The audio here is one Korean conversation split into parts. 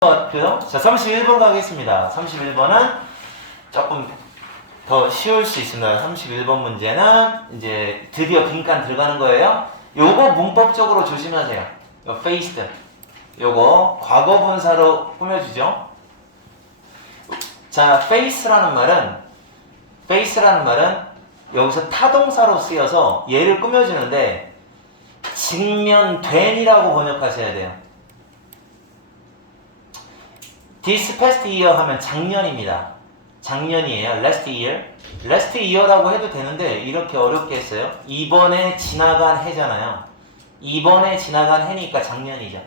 같고요. 자, 31번 가겠습니다. 31번은 조금 더 쉬울 수 있습니다. 31번 문제는 이제 드디어 빈칸 들어가는 거예요. 요거 문법적으로 조심하세요. 요 faced. 요거 과거분사로 꾸며주죠. 자, face라는 말은 여기서 타동사로 쓰여서 얘를 꾸며주는데 직면된이라고 번역하셔야 돼요. This past year 하면 작년입니다. 작년이에요. Last year. Last year라고 해도 되는데 이렇게 어렵게 했어요. 이번에 지나간 해잖아요. 이번에 지나간 해니까 작년이죠.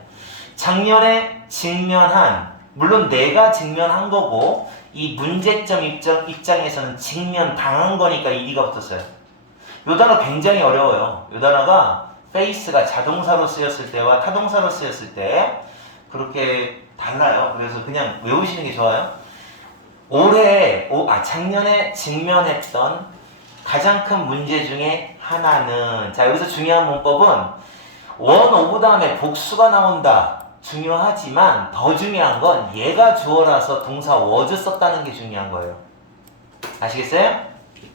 작년에 직면한, 물론 내가 직면한 거고 이 문제점 입장에서는 직면당한 거니까 ed가 붙었어요. 이 단어 굉장히 어려워요. 이 단어가 face가 자동사로 쓰였을 때와 타동사로 쓰였을 때 그렇게 달라요. 그래서 그냥 외우시는 게 좋아요. 작년에 직면했던 가장 큰 문제 중에 하나는, 자, 여기서 중요한 문법은 원 오브 다음에 복수가 나온다. 중요하지만 더 중요한 건 얘가 주어라서 동사 was 썼다는 게 중요한 거예요. 아시겠어요?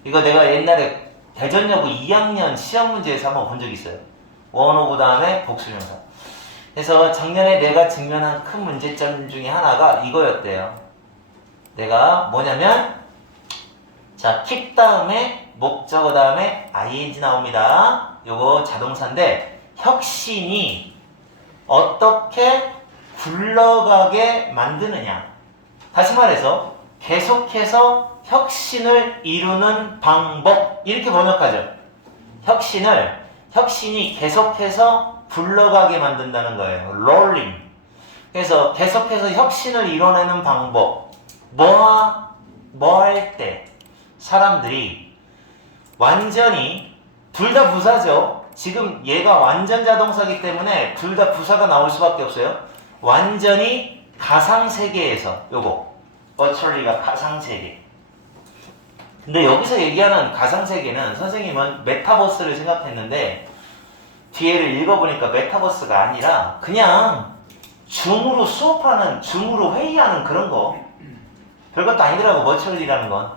이거 내가 옛날에 대전여고 2학년 시험 문제에서 한번 본 적 있어요. 원 오브 다음에 복수명사. 그래서 작년에 내가 직면한 큰 문제점 중에 하나가 이거였대요. 내가 뭐냐면, 자, keep 다음에 목적어 다음에 ing 나옵니다. 요거 자동사인데 혁신이 어떻게 굴러가게 만드느냐. 다시 말해서 계속해서 혁신을 이루는 방법, 이렇게 번역하죠. 혁신이 계속해서 굴러가게 만든다는 거예요. rolling. 그래서 계속해서 혁신을 이뤄내는 방법. 뭐 할 때 사람들이 완전히, 둘 다 부사죠. 지금 얘가 완전 자동사이기 때문에 둘 다 부사가 나올 수밖에 없어요. 완전히 가상세계에서, 요거 virtually가 가상세계. 근데 여기서 얘기하는 가상세계는 선생님은 메타버스를 생각했는데 뒤에를 읽어보니까 메타버스가 아니라 그냥 줌으로 수업하는, 줌으로 회의하는 그런 거. 별것도 아니더라고, 버추얼리라는 건.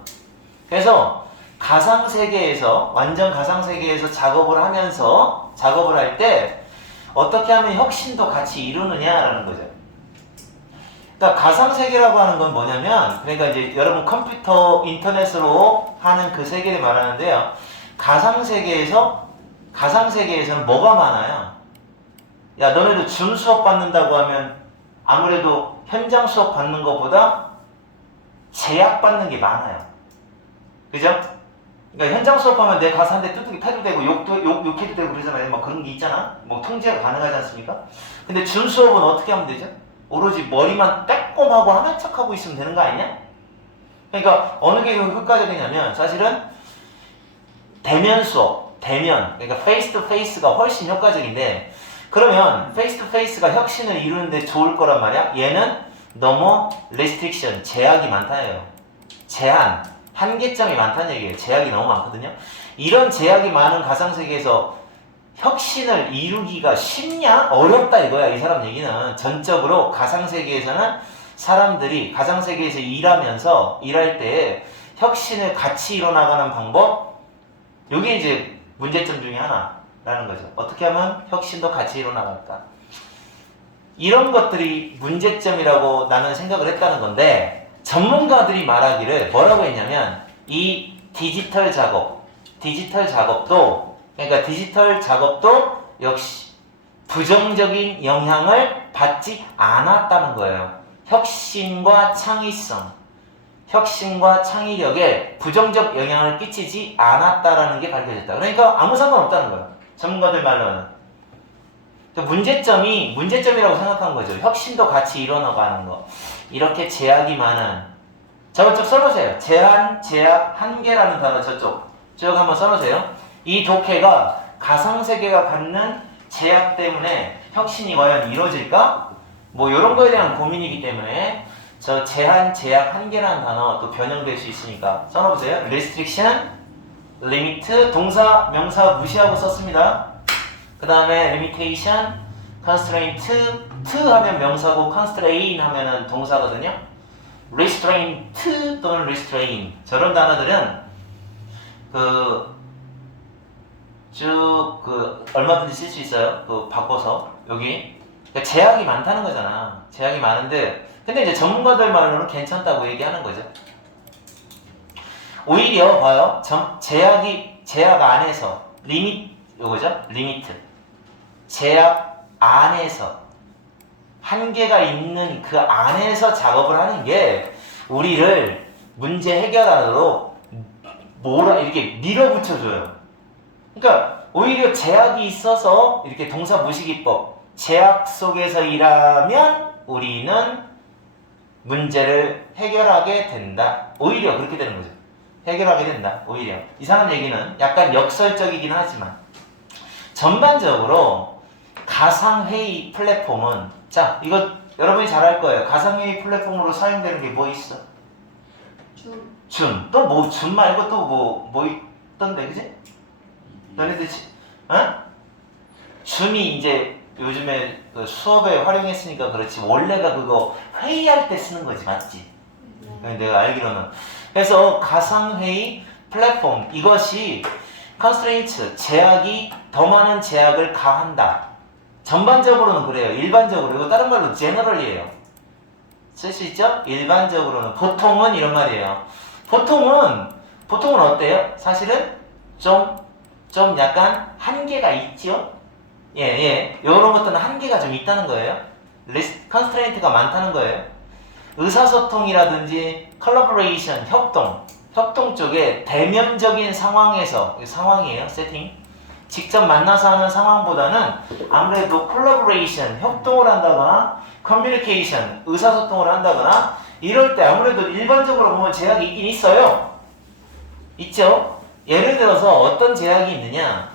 그래서 가상세계에서, 완전 가상세계에서 작업을 할 때 어떻게 하면 혁신도 같이 이루느냐라는 거죠. 그러니까 가상세계라고 하는 건 뭐냐면, 그러니까 이제 여러분 컴퓨터, 인터넷으로 하는 그 세계를 말하는데요. 가상세계에서는 뭐가 많아요? 야, 너네도 줌 수업 받는다고 하면 아무래도 현장 수업 받는 것보다 제약받는 게 많아요. 그죠? 그러니까 현장 수업하면 내 가서 한 대 뚜둑이 패도 되고 욕해도 되고 그러잖아요. 막 그런 게 있잖아. 뭐 통제가 가능하지 않습니까? 근데 줌 수업은 어떻게 하면 되죠? 오로지 머리만 빼꼼하고 하는 척하고 있으면 되는 거 아니냐? 그러니까 어느 게 효과적이냐면 사실은 대면 수업, 그러니까 페이스 투 페이스가 훨씬 효과적인데, 그러면 페이스 투 페이스가 혁신을 이루는데 좋을 거란 말이야. 얘는 너무 restriction, 제약이 많다예요. 제한, 한계점이 많다는 얘기예요. 제약이 너무 많거든요. 이런 제약이 많은 가상세계에서 혁신을 이루기가 쉽냐? 어렵다 이거야. 이 사람 얘기는 전적으로 가상세계에서는 사람들이 가상세계에서 일할 때 혁신을 같이 이뤄나가는 방법, 이게 이제 문제점 중에 하나라는 거죠. 어떻게 하면 혁신도 같이 이뤄나갈까? 이런 것들이 문제점이라고 나는 생각을 했다는 건데, 전문가들이 말하기를 뭐라고 했냐면, 이 디지털 작업도 역시 부정적인 영향을 받지 않았다는 거예요. 혁신과 창의력에 부정적 영향을 끼치지 않았다라는 게 밝혀졌다. 그러니까 아무 상관없다는 거예요. 전문가들 말로는. 문제점이라고 생각한 거죠. 혁신도 같이 일어나가는 거. 이렇게 제약이 많은, 저쪽 써놓으세요. 제한, 제약, 한계라는 단어 저쪽 쭉 한번 써놓으세요. 이 독해가 가상세계가 갖는 제약 때문에 혁신이 과연 이루어질까? 뭐 이런 거에 대한 고민이기 때문에 저 제한, 제약, 한계라는 단어 또 변형될 수 있으니까 써놓으세요. restriction, limit, 동사, 명사 무시하고 썼습니다. 그 다음에 limitation, constraint to 하면 명사고 constrain 하면은 동사거든요. restraint 또는 restrain 저런 단어들은 얼마든지 쓸 수 있어요. 바꿔서 여기 그러니까 제약이 많다는 거잖아. 제약이 많은데 근데 이제 전문가들 말로는 괜찮다고 얘기하는 거죠. 오히려 봐요. 제약 안에서 요거죠? 리미트. 제약 안에서 한계가 있는 그 안에서 작업을 하는 게 우리를 문제 해결하도록 이렇게 밀어붙여줘요. 그러니까 오히려 제약이 있어서 이렇게 동사 무시기법 제약 속에서 일하면 우리는 문제를 해결하게 된다. 오히려 그렇게 되는 거죠. 해결하게 된다. 오히려 이 사람 얘기는 약간 역설적이긴 하지만 전반적으로 가상회의 플랫폼은 자 이거 여러분이 잘 알 거예요. 가상회의 플랫폼으로 사용되는 게 뭐 있어? 줌. 또 뭐 줌 말고 또 뭐 있던데 그지? 너네들 줌이 이제 요즘에 수업에 활용했으니까 그렇지 원래가 그거 회의할 때 쓰는 거지 맞지? 내가 알기로는 그래서 가상회의 플랫폼 이것이 constraint 제약이 더 많은 제약을 가한다. 전반적으로는 그래요. 일반적으로 이거 다른 말로 general이에요. 쓸 수 있죠? 일반적으로는 보통은 이런 말이에요. 보통은 어때요? 사실은 좀 약간 한계가 있죠? 예. 이런 것들은 한계가 좀 있다는 거예요. constraint가 많다는 거예요. 의사소통이라든지 collaboration, 협동 쪽에 대면적인 상황이에요, 세팅. 직접 만나서 하는 상황보다는 아무래도 collaboration, 협동을 한다거나 communication, 의사소통을 한다거나 이럴 때 아무래도 일반적으로 보면 제약이 있긴 있어요. 있죠? 예를 들어서 어떤 제약이 있느냐?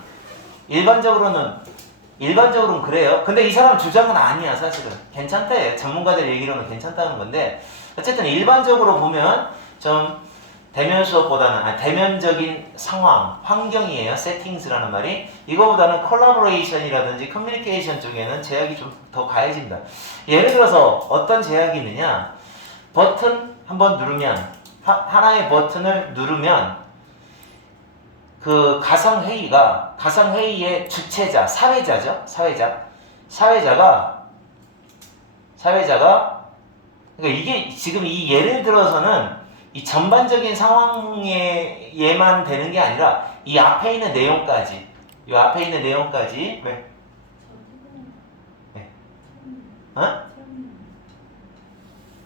일반적으로는 그래요. 근데 이 사람 주장은 아니야, 사실은. 괜찮대. 전문가들 얘기로는 괜찮다는 건데 어쨌든 일반적으로 보면 좀 대면 수업보다는 대면적인 상황, 환경이에요. settings라는 말이. 이거보다는 collaboration이라든지 communication 쪽에는 제약이 좀 더 가해집니다. 예를 들어서 어떤 제약이 있느냐? 버튼 한번 누르면 하나의 버튼을 누르면 그 가상회의의 주체자, 사회자가 그러니까 이게 지금 이 예를 들어서는 이 전반적인 상황에만 되는 게 아니라 이 앞에 있는 내용까지 왜? 네.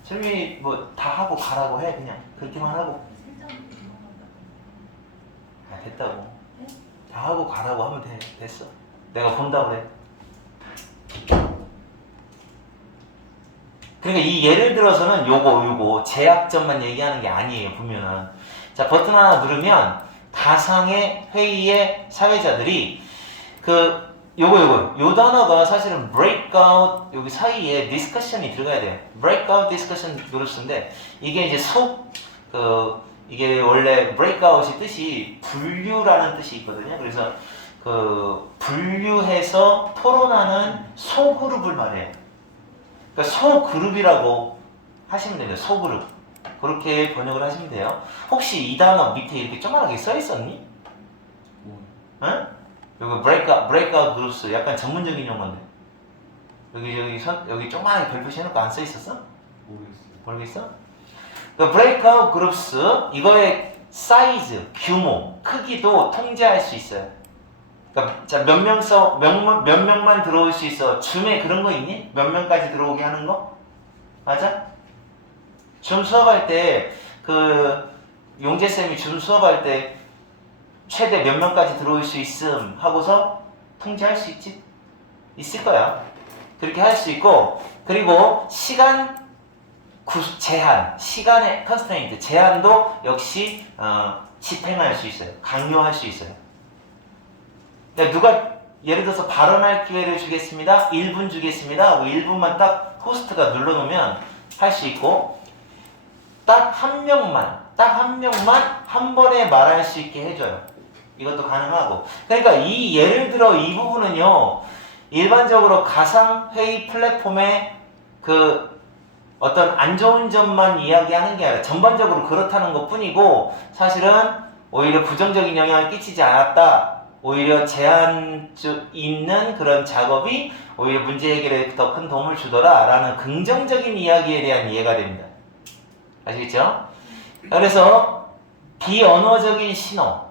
철미 뭐 다 하고 가라고 해 그냥 그렇게만 하고 됐다고 다 하고 가라고 하면 됐어. 내가 본다고 그래. 그러니까 이 예를 들어서는 요거 제약점만 얘기하는 게 아니에요. 보면은 자 버튼 하나 누르면 가상의 회의의 사회자들이 요 단어가 사실은 breakout 여기 사이에 discussion이 들어가야 돼요. breakout discussion 누르는데 이게 이제 이게 원래 breakout이 뜻이 분류라는 뜻이 있거든요. 그래서 분류해서 토론하는 소그룹을 말해요. 그러니까 소그룹이라고 하시면 됩니다. 소그룹. 그렇게 번역을 하시면 돼요. 혹시 이 단어 밑에 이렇게 조그맣게 써 있었니? 응? 여기 breakout groups 약간 전문적인 용어인데. 여기 조그맣게 별표시 해놓고 안 써 있었어? 모르겠어? 그 breakout groups 이거의 사이즈, 규모, 크기도 통제할 수 있어요. 그러니까 자, 몇 명만 들어올 수 있어. 줌에 그런 거 있니? 몇 명까지 들어오게 하는 거? 맞아? 줌 수업할 때 용재쌤이 줌 수업할 때 최대 몇 명까지 들어올 수 있음 하고서 통제할 수 있을 거야. 그렇게 할 수 있고 그리고 시간의 constraint, 제한도 역시 집행할 수 있어요. 강요할 수 있어요. 누가 예를 들어서 발언할 기회를 주겠습니다. 1분 주겠습니다. 1분만 딱 호스트가 눌러놓으면 할 수 있고 딱 한 명만 한 번에 말할 수 있게 해줘요. 이것도 가능하고 그러니까 예를 들어 이 부분은요 일반적으로 가상회의 플랫폼의 그 어떤 안 좋은 점만 이야기하는 게 아니라 전반적으로 그렇다는 것 뿐이고 사실은 오히려 부정적인 영향을 끼치지 않았다. 오히려 제한 있는 그런 작업이 오히려 문제 해결에 더 큰 도움을 주더라 라는 긍정적인 이야기에 대한 이해가 됩니다. 아시겠죠? 그래서 비언어적인 신호,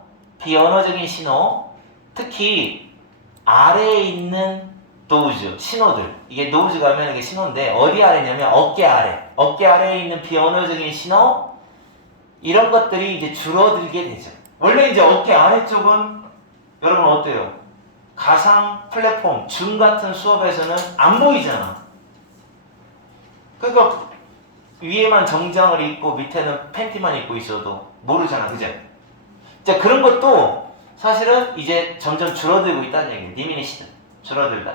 특히 아래에 있는 노우즈, 신호들. 이게 노우즈 가면 이게 신호인데 어디 아래냐면 어깨 아래에 있는 비언어적인 신호 이런 것들이 이제 줄어들게 되죠. 원래 이제 어깨 아래쪽은 여러분 어때요? 가상 플랫폼, 줌 같은 수업에서는 안 보이잖아. 그러니까 위에만 정장을 입고 밑에는 팬티만 입고 있어도 모르잖아, 그죠? 자, 그런 것도 사실은 이제 점점 줄어들고 있다는 얘기예요. 디미니시드, 줄어들다.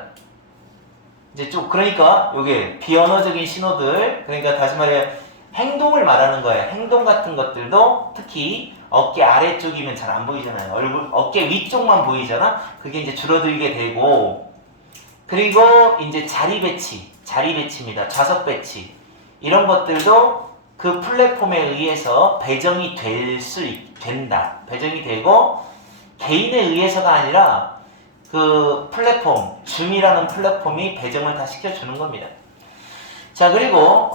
이제 좀 그러니까 요게 비언어적인 신호들, 그러니까 다시 말해 행동을 말하는 거예요. 행동 같은 것들도 특히 어깨 아래쪽이면 잘 안 보이잖아요. 어깨 위쪽만 보이잖아. 그게 이제 줄어들게 되고, 그리고 이제 자리 배치입니다. 좌석 배치 이런 것들도 그 플랫폼에 의해서 배정이 된다. 배정이 되고 개인에 의해서가 아니라 그 플랫폼, 줌이라는 플랫폼이 배정을 다 시켜주는 겁니다. 자, 그리고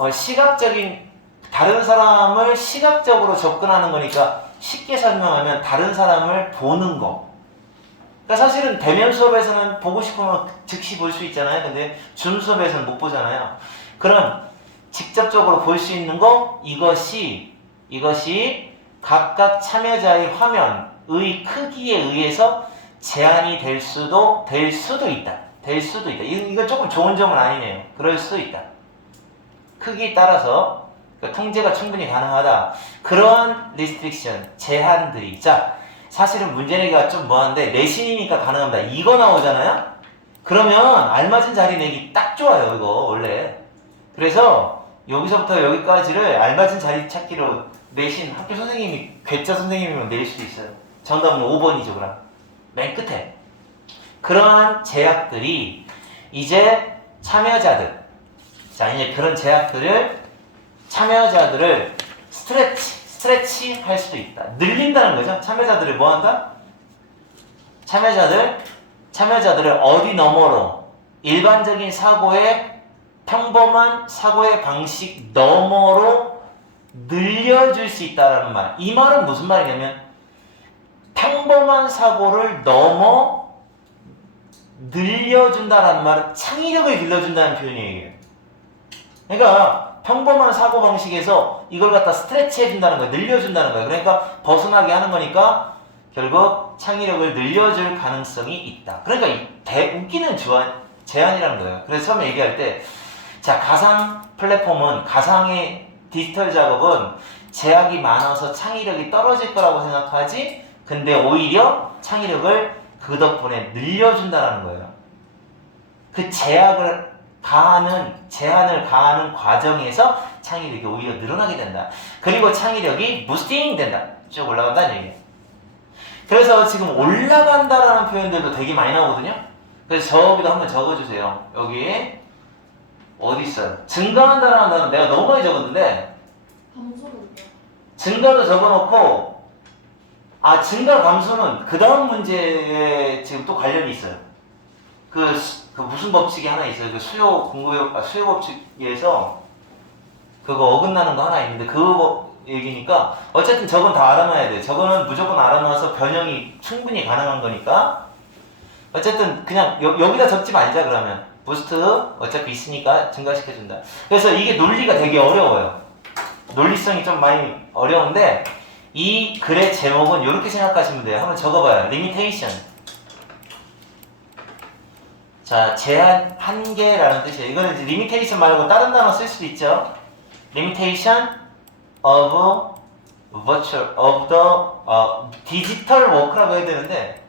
다른 사람을 시각적으로 접근하는 거니까 쉽게 설명하면 다른 사람을 보는 거. 그러니까 사실은 대면 수업에서는 보고 싶으면 즉시 볼 수 있잖아요. 근데 줌 수업에서는 못 보잖아요. 그럼 직접적으로 볼 수 있는 거, 이것이 각각 참여자의 화면의 크기에 의해서 제한이 될 수도 있다. 이건 조금 좋은 점은 아니네요. 그럴 수도 있다. 크기에 따라서 통제가 충분히 가능하다. 그런 리스트릭션, 제한들이. 자, 사실은 문제 내기가 좀 뭐한데 내신이니까 가능합니다. 이거 나오잖아요? 그러면 알맞은 자리 내기 딱 좋아요, 이거 원래. 그래서 여기서부터 여기까지를 알맞은 자리 찾기로 내신 학교 선생님이 괴짜 선생님이면 내릴 수도 있어요. 정답은 5번이죠, 그럼. 맨 끝에. 그러한 제약들이 이제 이제 그런 제약들을 참여자들을 스트레치 할 수도 있다. 늘린다는 거죠. 참여자들을 뭐 한다? 참여자들을 어디 너머로 일반적인 평범한 사고의 방식 너머로 늘려줄 수 있다라는 말. 이 말은 무슨 말이냐면 평범한 사고를 넘어 늘려준다라는 말은 창의력을 길러준다는 표현이에요. 그러니까 평범한 사고방식에서 이걸 갖다 스트레치 해준다는 거예요. 늘려준다는 거예요. 그러니까 벗어나게 하는 거니까 결국 창의력을 늘려줄 가능성이 있다. 그러니까 웃기는 제한이라는 거예요. 그래서 처음에 얘기할 때 자, 가상 플랫폼은, 가상의 디지털 작업은 제약이 많아서 창의력이 떨어질 거라고 생각하지, 근데 오히려 창의력을 그 덕분에 늘려준다는 거예요. 그 제한을 가하는 과정에서 창의력이 오히려 늘어나게 된다. 그리고 창의력이 부스팅 된다. 쭉 올라간다는 얘기예요. 그래서 지금 올라간다라는 표현들도 되게 많이 나오거든요. 그래서 저기도 한번 적어주세요. 여기 어디 있어요? 증가한다라는 단어 내가 너무 많이 적었는데 증가도 적어놓고 증가 감소는 그 다음 문제에 지금 또 관련이 있어요. 그 무슨 법칙이 하나 있어요. 그 수요 법칙에서 그거 어긋나는 거 하나 있는데 그거 얘기니까 어쨌든 저건 다 알아놔야 돼. 저거는 무조건 알아놔서 변형이 충분히 가능한 거니까 어쨌든 그냥 여기다 적지 말자. 그러면 부스트 어차피 있으니까 증가시켜준다. 그래서 이게 논리가 되게 어려워요. 논리성이 좀 많이 어려운데 이 글의 제목은 이렇게 생각하시면 돼요. 한번 적어봐요. 리미테이션. 자, 제한, 한계라는 뜻이에요. 이거는 이제 리미테이션 말고 다른 단어 쓸 수도 있죠. Limitation of the digital work라고 해야 되는데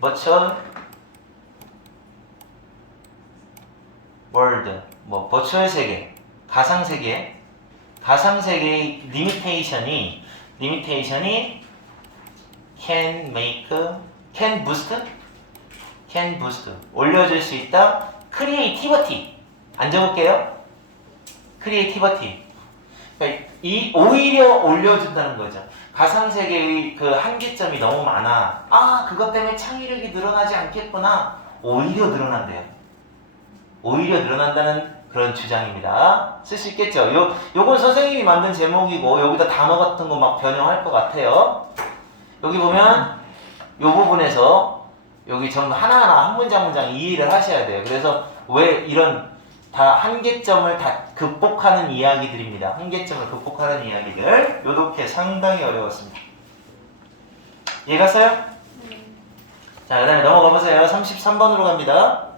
virtual world, 버추얼 세계, 가상 세계의 limitation이 can boost, can boost. 올려줄 수 있다. creativity. 안 적을게요. creativity. 그러니까 이 오히려 올려준다는 거죠. 가상세계의 그 한계점이 너무 많아. 아, 그것 때문에 창의력이 늘어나지 않겠구나. 오히려 늘어난대요. 오히려 늘어난다는 그런 주장입니다. 쓸 수 있겠죠? 요건 선생님이 만든 제목이고 여기다 단어 같은 거 막 변형할 것 같아요. 여기 보면 요 부분에서 여기 전부 하나하나 한 문장 문장 이해를 하셔야 돼요. 그래서 왜 이런 다 한계점을 다 극복하는 이야기들입니다. 한계점을 극복하는 이야기들. 요렇게 상당히 어려웠습니다. 이해 갔어요? 자, 그 다음에 넘어가 보세요. 33번으로 갑니다.